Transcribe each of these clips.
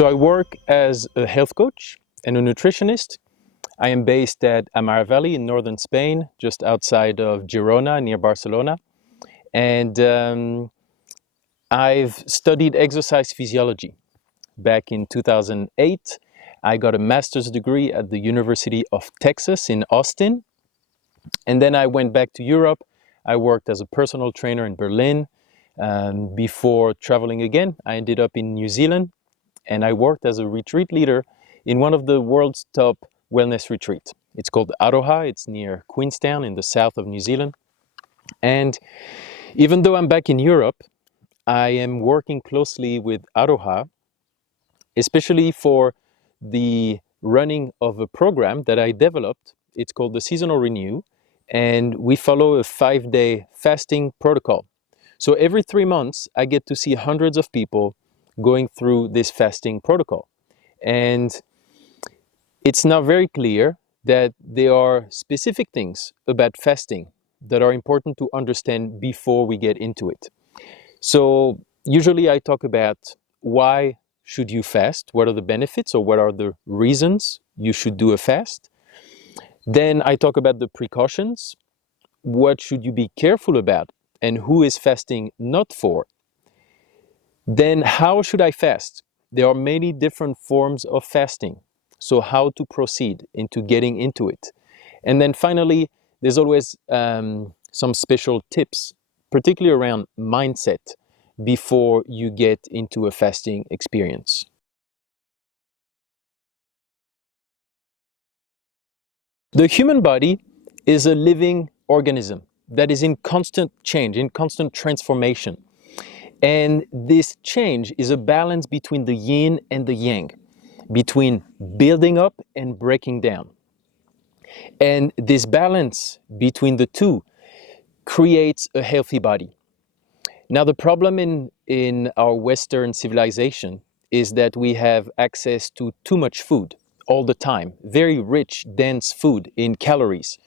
So I work as a health coach and a nutritionist. I am based at Amara Valley in northern Spain, just outside of Girona, near Barcelona. And I've studied exercise physiology. Back in 2008, I got a master's degree at the University of Texas in Austin. And then I went back to Europe. I worked as a personal trainer in Berlin. Before traveling again, I ended up in New Zealand, and I worked as a retreat leader in one of the world's top wellness retreats. It's called Aroha. It's near Queenstown in the south of New Zealand. And even though I'm back in Europe, I am working closely with Aroha, especially for the running of a program that I developed. It's called the Seasonal Renew, and we follow a 5-day fasting protocol. So every 3 months, I get to see hundreds of people going through this fasting protocol. And it's now very clear that there are specific things about fasting that are important to understand before we get into it. So usually I talk about why should you fast, what are the benefits or what are the reasons you should do a fast. Then I talk about the precautions, what should you be careful about and who is fasting not for. Then how should I fast? There are many different forms of fasting. So how to proceed into getting into it. And then finally, there's always some special tips, particularly around mindset, before you get into a fasting experience. The human body is a living organism that is in constant change, in constant transformation. And this change is a balance between the yin and the yang, between building up and breaking down. And this balance between the two creates a healthy body. Now, the problem in our Western civilization is that we have access to too much food all the time, very rich, dense food in calories.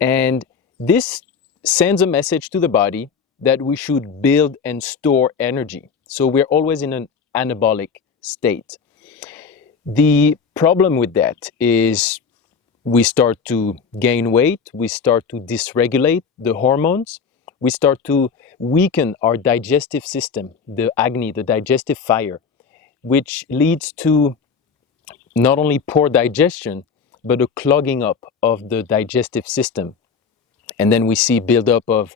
And this sends a message to the body that we should build and store energy. So we're always in an anabolic state. The problem with that is we start to gain weight, we start to dysregulate the hormones, we start to weaken our digestive system, the Agni, the digestive fire, which leads to not only poor digestion, but a clogging up of the digestive system. And then we see buildup of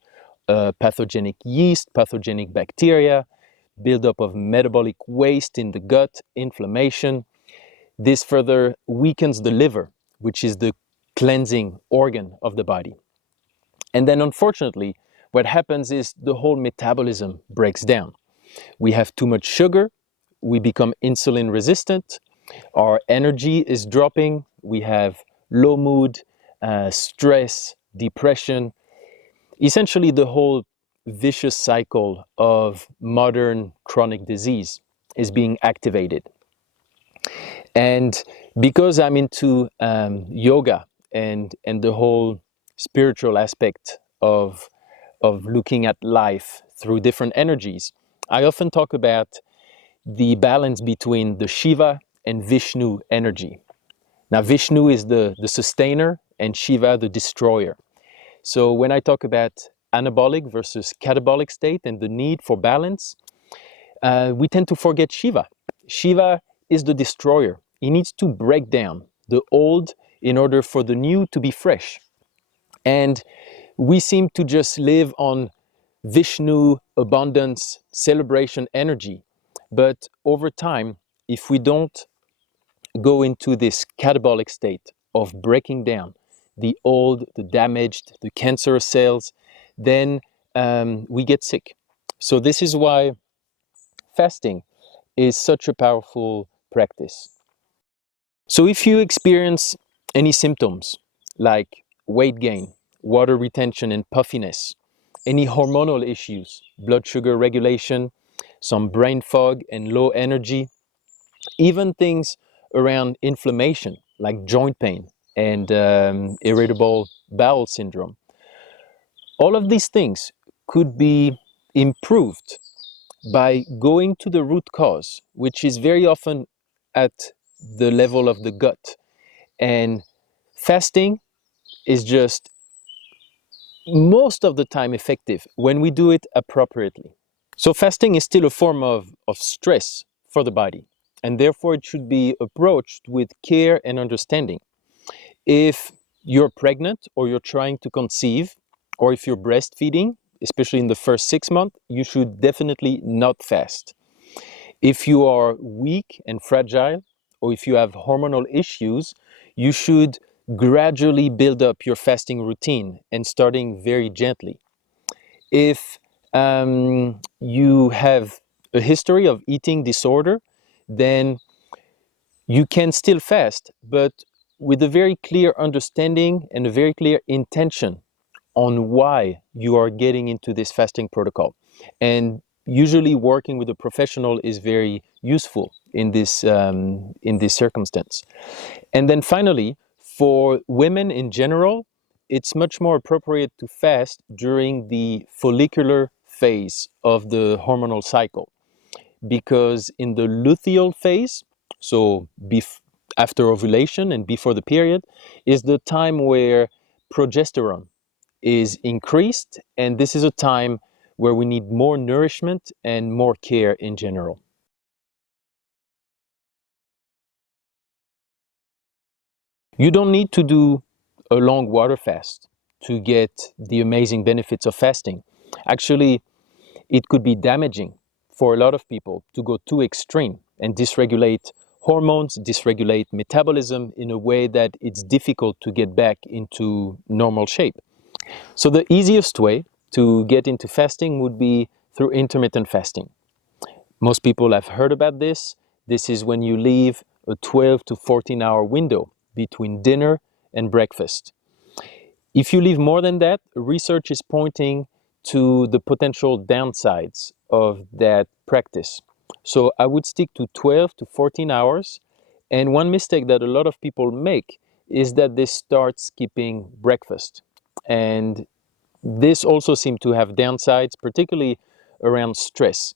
pathogenic yeast, pathogenic bacteria, buildup of metabolic waste in the gut, inflammation. This further weakens the liver, which is the cleansing organ of the body. And then unfortunately, what happens is the whole metabolism breaks down. We have too much sugar, we become insulin resistant, our energy is dropping, we have low mood, stress, depression, essentially the whole vicious cycle of modern chronic disease is being activated. And because I'm into yoga and the whole spiritual aspect of looking at life through different energies, I often talk about the balance between the Shiva and Vishnu energy. Now, Vishnu is the sustainer and Shiva the destroyer. So when I talk about anabolic versus catabolic state and the need for balance, we tend to forget Shiva. Shiva is the destroyer. He needs to break down the old in order for the new to be fresh. And we seem to just live on Vishnu, abundance, celebration energy. But over time, if we don't go into this catabolic state of breaking down the old, the damaged, the cancerous cells, then we get sick. So this is why fasting is such a powerful practice. So if you experience any symptoms like weight gain, water retention and puffiness, any hormonal issues, blood sugar regulation, some brain fog and low energy, even things around inflammation like joint pain and irritable bowel syndrome, all of these things could be improved by going to the root cause, which is very often at the level of the gut. And fasting is just most of the time effective when we do it appropriately. So fasting is still a form of stress for the body, and therefore it should be approached with care and understanding. If you're pregnant or you're trying to conceive, or if you're breastfeeding, especially in the first 6 months, you should definitely not fast. If you are weak and fragile, or if you have hormonal issues, you should gradually build up your fasting routine and starting very gently. If you have a history of eating disorder, then you can still fast, but with a very clear understanding and a very clear intention on why you are getting into this fasting protocol. And usually working with a professional is very useful in this circumstance. And then finally, for women in general, it's much more appropriate to fast during the follicular phase of the hormonal cycle, because in the luteal phase, so after ovulation and before the period, is the time where progesterone is increased, and this is a time where we need more nourishment and more care in general. You don't need to do a long water fast to get the amazing benefits of fasting. Actually, it could be damaging for a lot of people to go too extreme and dysregulate hormones, dysregulate metabolism in a way that it's difficult to get back into normal shape. So the easiest way to get into fasting would be through intermittent fasting. Most people have heard about this. This is when you leave a 12 to 14-hour window between dinner and breakfast. If you leave more than that, research is pointing to the potential downsides of that practice. So I would stick to 12 to 14 hours. And one mistake that a lot of people make is that they start skipping breakfast. And this also seems to have downsides, particularly around stress.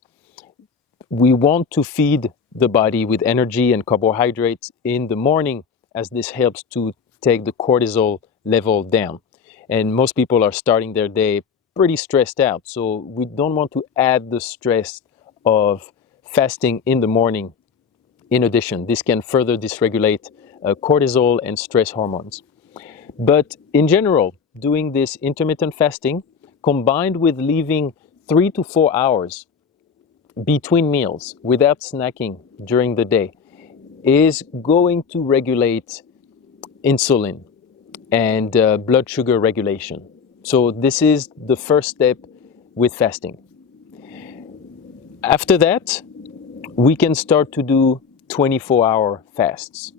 We want to feed the body with energy and carbohydrates in the morning, as this helps to take the cortisol level down. And most people are starting their day pretty stressed out, so we don't want to add the stress of fasting in the morning. In addition, this can further dysregulate cortisol and stress hormones. But in general, doing this intermittent fasting combined with leaving 3 to 4 hours between meals without snacking during the day is going to regulate insulin and blood sugar regulation. So this is the first step with fasting. After that, we can start to do 24-hour fasts,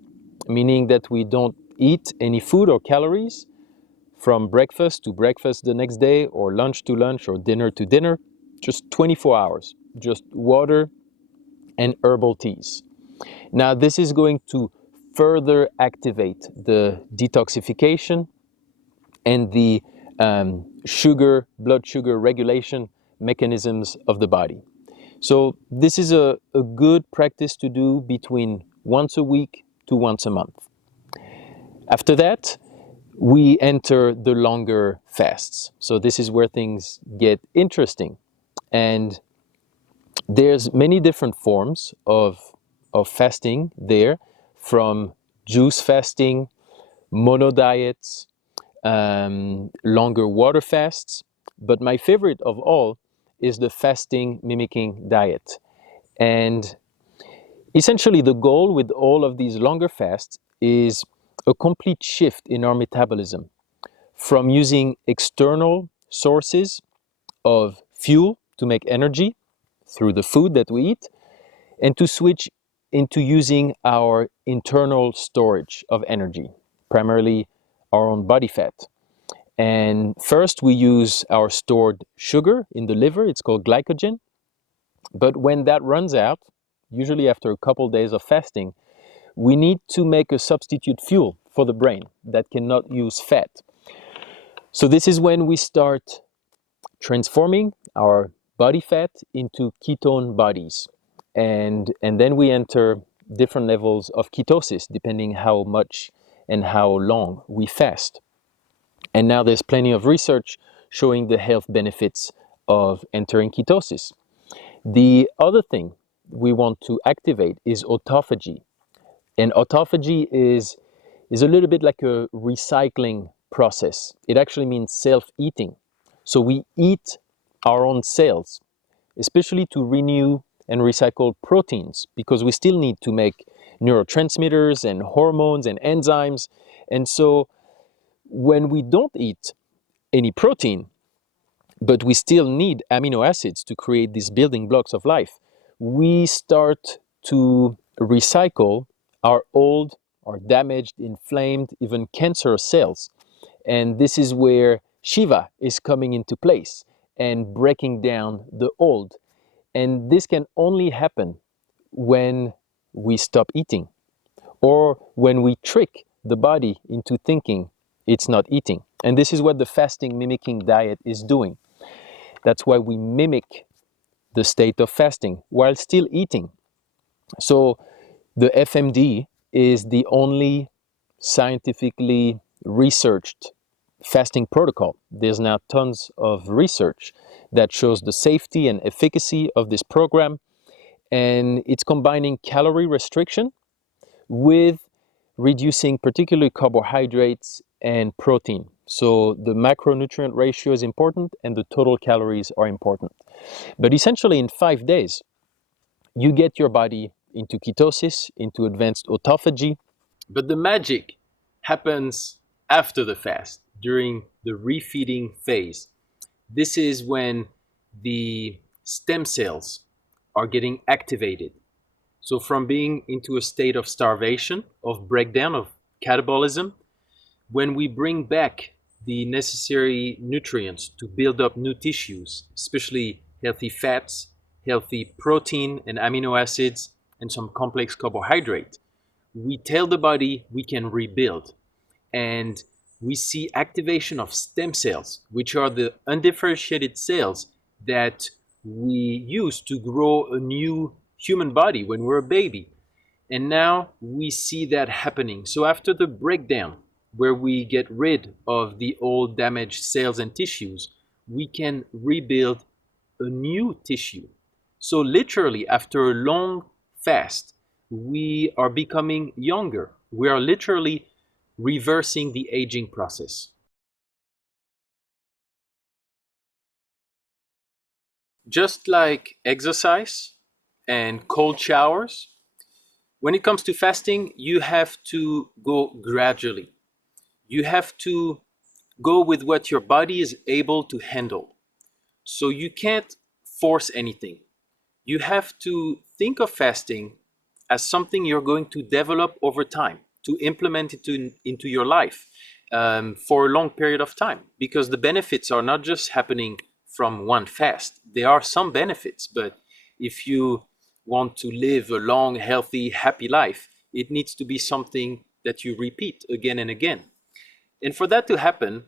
meaning that we don't eat any food or calories from breakfast to breakfast the next day, or lunch to lunch, or dinner to dinner, just 24 hours, just water and herbal teas. Now, this is going to further activate the detoxification and the blood sugar regulation mechanisms of the body. So this is a good practice to do between once a week to once a month. After that, we enter the longer fasts. So this is where things get interesting. And there's many different forms of fasting there, from juice fasting, mono diets, longer water fasts. But my favorite of all is the fasting mimicking diet. And essentially the goal with all of these longer fasts is a complete shift in our metabolism from using external sources of fuel to make energy through the food that we eat, and to switch into using our internal storage of energy, primarily our own body fat. And first we use our stored sugar in the liver, it's called glycogen. But when that runs out, usually after a couple days of fasting, we need to make a substitute fuel for the brain that cannot use fat. So this is when we start transforming our body fat into ketone bodies. And then we enter different levels of ketosis depending how much and how long we fast. And now there's plenty of research showing the health benefits of entering ketosis. The other thing we want to activate is autophagy. And autophagy is a little bit like a recycling process. It actually means self-eating. So we eat our own cells, especially to renew and recycle proteins, because we still need to make neurotransmitters and hormones and enzymes. And so when we don't eat any protein, but we still need amino acids to create these building blocks of life, we start to recycle our old, our damaged, inflamed, even cancerous cells. And this is where Shiva is coming into place and breaking down the old. And this can only happen when we stop eating, or when we trick the body into thinking it's not eating. And this is what the fasting mimicking diet is doing. That's why we mimic the state of fasting while still eating. So the FMD is the only scientifically researched fasting protocol. There's now tons of research that shows the safety and efficacy of this program, and it's combining calorie restriction with reducing particularly carbohydrates and protein. So the macronutrient ratio is important and the total calories are important. But essentially in 5 days, you get your body into ketosis, into advanced autophagy. But the magic happens after the fast, during the refeeding phase. This is when the stem cells are getting activated. So from being into a state of starvation, of breakdown, of catabolism, when we bring back the necessary nutrients to build up new tissues, especially healthy fats, healthy protein and amino acids, and some complex carbohydrate, we tell the body we can rebuild. And we see activation of stem cells, which are the undifferentiated cells that we use to grow a new human body when we're a baby. And now we see that happening. So after the breakdown, where we get rid of the old damaged cells and tissues, we can rebuild a new tissue. So literally, after a long fast, we are becoming younger. We are literally reversing the aging process. Just like exercise and cold showers, when it comes to fasting, you have to go gradually. You have to go with what your body is able to handle. So you can't force anything. You have to think of fasting as something you're going to develop over time, to implement it into your life for a long period of time, because the benefits are not just happening from one fast. There are some benefits, but if you want to live a long, healthy, happy life, it needs to be something that you repeat again and again. And for that to happen,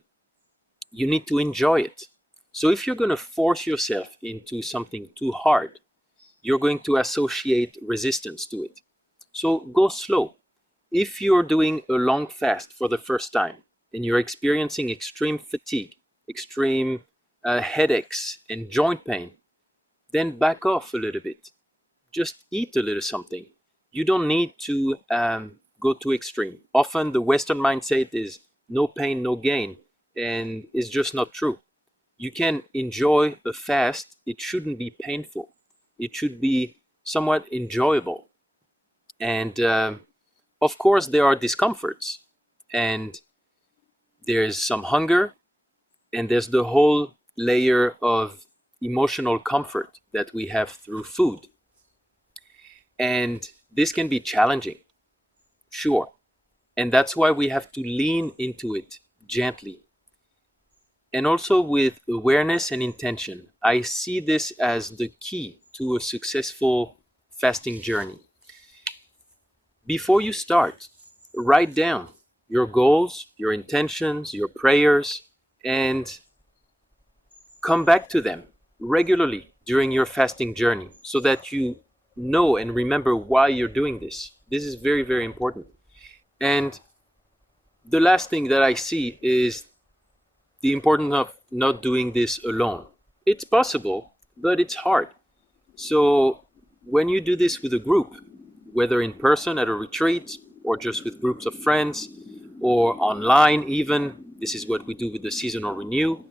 you need to enjoy it. So if you're going to force yourself into something too hard, you're going to associate resistance to it. So go slow. If you're doing a long fast for the first time and you're experiencing extreme fatigue, extreme headaches and joint pain, then back off a little bit. Just eat a little something. You don't need to go too extreme. Often the Western mindset is no pain, no gain, and it's just not true. You can enjoy a fast. It shouldn't be painful. It should be somewhat enjoyable. And of course, there are discomforts, and there's some hunger, and there's the whole layer of emotional comfort that we have through food. And this can be challenging, sure. And that's why we have to lean into it gently. And also with awareness and intention. I see this as the key to a successful fasting journey. Before you start, write down your goals, your intentions, your prayers, and come back to them regularly during your fasting journey so that you know and remember why you're doing this. This is very, very important. And the last thing that I see is the importance of not doing this alone. It's possible, but it's hard. So when you do this with a group, whether in person at a retreat or just with groups of friends or online even, this is what we do with the seasonal renew,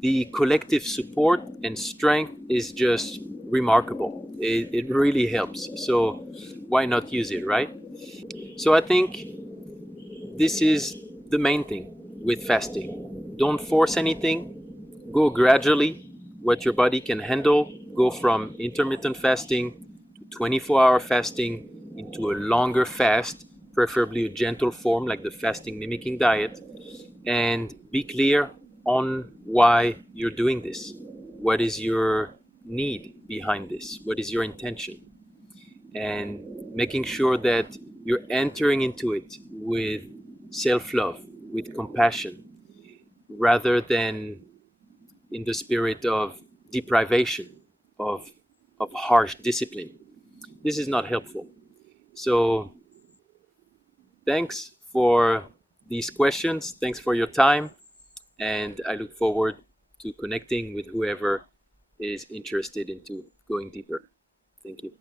the collective support and strength is just remarkable. It really helps. So why not use it, right? So I think this is the main thing with fasting. Don't force anything, go gradually, what your body can handle. Go from intermittent fasting to 24-hour fasting into a longer fast, preferably a gentle form like the fasting mimicking diet, and be clear on why you're doing this. What is your need behind this? What is your intention? And making sure that you're entering into it with self-love, with compassion, rather than in the spirit of deprivation, of, of harsh discipline. This is not helpful. So thanks for these questions. Thanks for your time. And I look forward to connecting with whoever is interested into going deeper. Thank you.